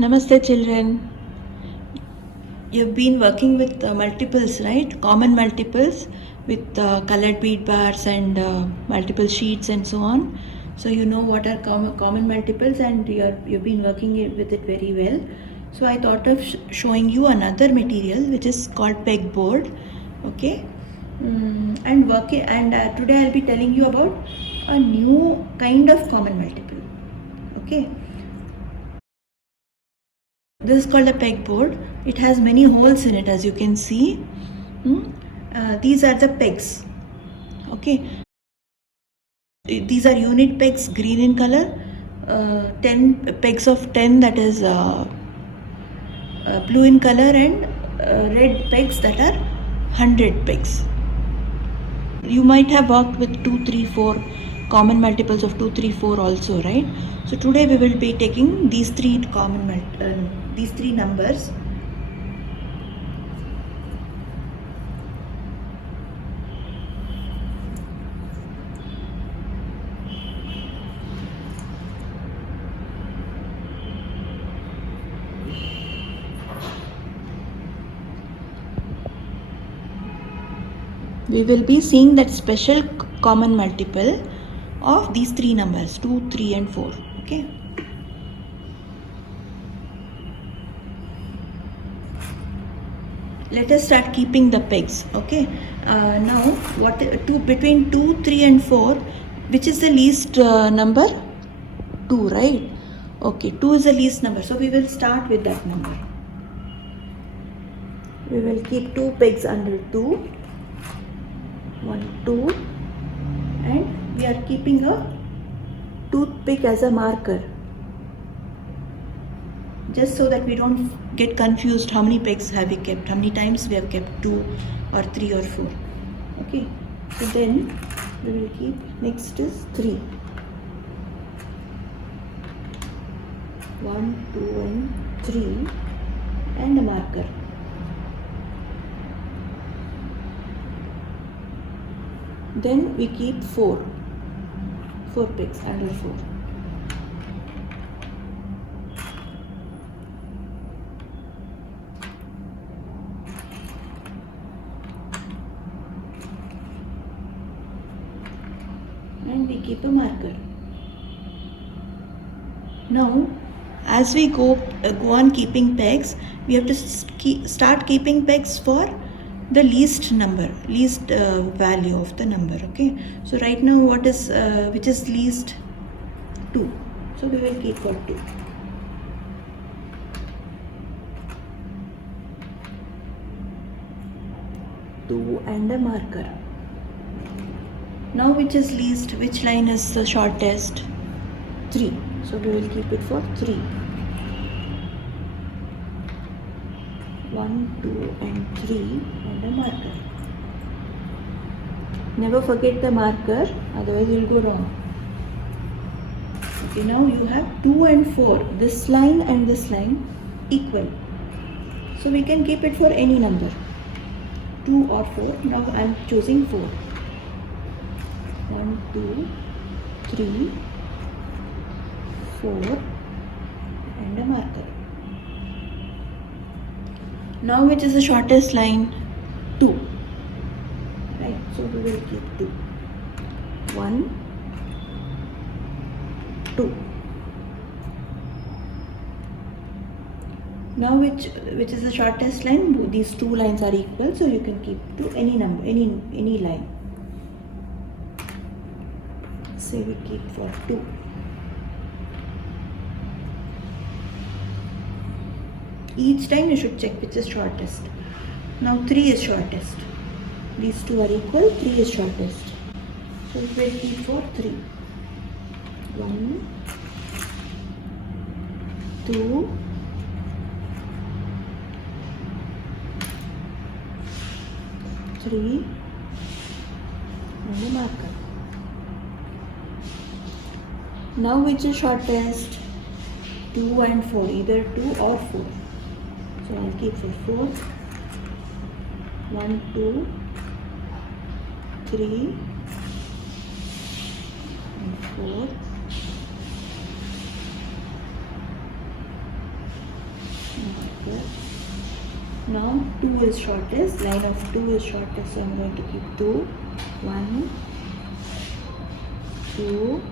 Namaste, children. You've been working with multiples, right? Common multiples with colored bead bars and multiple sheets and so on. So you know what are common multiples, and you've been working with it very well. So I thought of showing you another material which is called pegboard. Okay, today I'll be telling you about a new kind of common multiple. Okay. This is called a pegboard. It has many holes in it, as you can see. These are the pegs. Okay. These are unit pegs, green in color. 10 pegs of 10, that is blue in color, and red pegs that are 100 pegs. You might have worked with 2, 3, 4 common multiples of 2, 3, 4 also, right? So today we will be taking these three these three numbers. We will be seeing that special common multiple of these three numbers, 2, 3 and 4. Okay. Let us start keeping the pegs. Okay. Now between 2, 3 and 4, which is the least number? 2, right? Okay, 2 is the least number. So we will start with that number. We will keep 2 pegs under 2. 1, 2, and we are keeping a toothpick as a marker, just so that we don't get confused how many pegs have we kept, how many times we have kept 2 or 3 or 4. Okay, so then we will keep, next is 3. 1, 2 and 3 and a marker. Then we keep 4 pegs under 4. And we keep a marker. Now, as we go on keeping pegs, we have to start keeping pegs for the least number, least value of the number. Okay, so right now which is least? 2. So we will keep for 2. 2 and a marker. Now which is least? Which line is the shortest? 3. So we will keep it for 3. 1, 2 and 3 and a marker. Never forget the marker, otherwise you will go wrong. Okay, now you have 2 and 4, this line and this line equal. So we can keep it for any number, 2 or 4. Now I am choosing 4. 1, 2, 3, 4 and a marker. Now which is the shortest line? 2. Right, so we will keep 2. 1, 2. Now which is the shortest line? These two lines are equal, so you can keep to any number, any line. Say we keep for 2. Each time you should check which is shortest. Now 3 is shortest. These two are equal, 3 is shortest. So we will keep for 3. 1, 2, 3 and a marker. Now which is shortest? 2 and 4, either 2 or 4. So I will keep for 4. 1, 2, 3 and 4. marker. Now 2 is shortest, line of 2 is shortest, so I'm going to keep 2, 1, 2,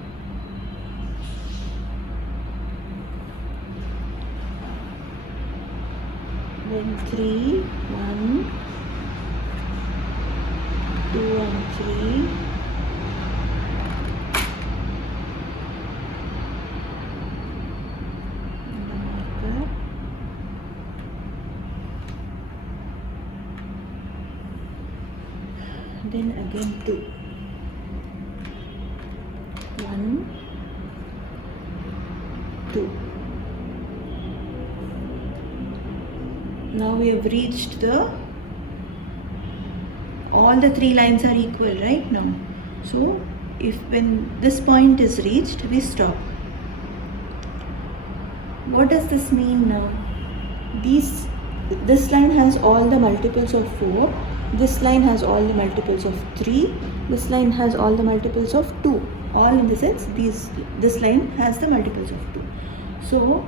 then 3, 1, 2 and 3, and the marker, then again 2, 1, 2. Now we have reached all the 3 lines are equal right now. So if when this point is reached, we stop. What does this mean now? This line has all the multiples of 4, this line has all the multiples of 3, this line has all the multiples of 2. All in the sense this line has the multiples of 2. So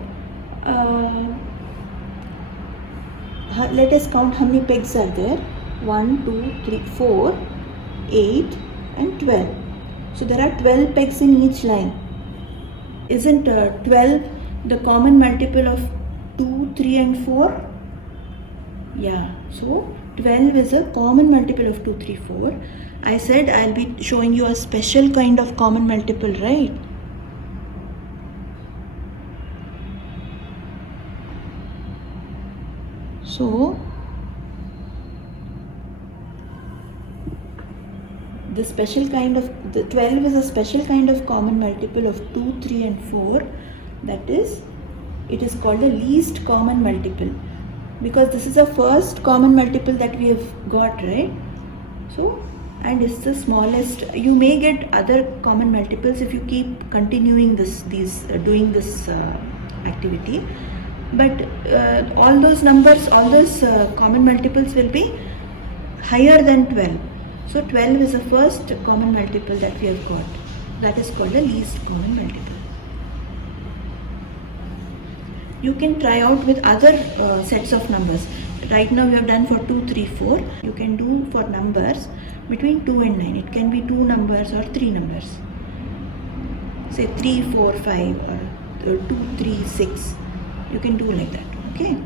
let us count how many pegs are there. 1, 2, 3, 4, 8 and 12. So there are 12 pegs in each line. Isn't 12 the common multiple of 2, 3 and 4? Yeah, so 12 is a common multiple of 2, 3, 4. I said I'll be showing you a special kind of common multiple, right? So the 12 is a special kind of common multiple of 2, 3 and 4. That is, it is called the least common multiple, because this is the first common multiple that we have got, right? So, and it's the smallest. You may get other common multiples if you keep continuing doing this activity, but all those numbers, all those common multiples will be higher than 12. So 12 is the first common multiple that we have got. That is called the least common multiple. You can try out with other sets of numbers. Right now we have done for 2, 3, 4. You can do for numbers between 2 and 9. It can be 2 numbers or 3 numbers. Say 3, 4, 5 or 2, 3, 6. You can do like that. Okay.